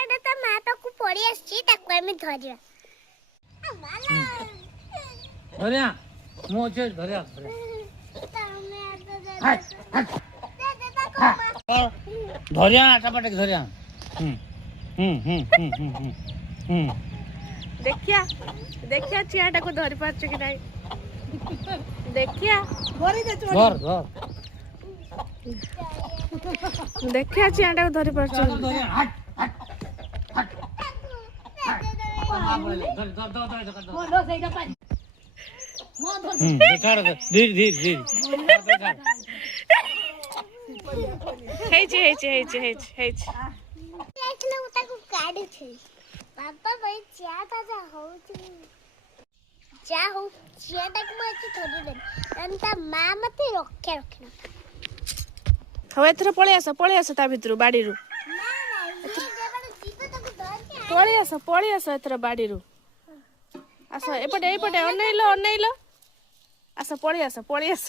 ଏଟା ତା ମା ପାଖକୁ ପଡି ଆସିଛି ତାକୁ ଆମେ ଧରିବା ଧରିଆ ମୁଁ ଅଛି ଧରିଆ ଧରିଆ ଆଟାପାଟେ ଧରିଆ ଦେଖିଆ ଦେଖିଆ ଚିଆଟାକୁ ଧରି ପାରୁଛୁ କି ନାଇଁ ଦେଖିଆ ଧର ଧର ଦେଖିଆ ଚିଆଟାକୁ ଧରି ପାରୁଛୁ ହେଇଛି ହେଇଛି ହେଇଛି ହେଇଛି ହେଇଛି ତାକୁ କାଢୁଛି ବାବା ଭାଇ ଚିଆଟା ଯା ହଉଛି ଯା ହଉ ଚିଆଟାକୁ ମୁଁ ଏଠି ଧରିଦେଲି କାରଣ ତା ମା ମତେ ରକ୍ଷା ରଖିନ ହଉ ଏଥର ପଳେଇ ଆସ ତା ଭିତରୁ ବାଡିରୁ ପଳେଇ ଆସ ଏଥର ବାଡିରୁ ଆସ ଏପଟେ ଅନେଇଲ ଆସ ପଳେଇ ଆସ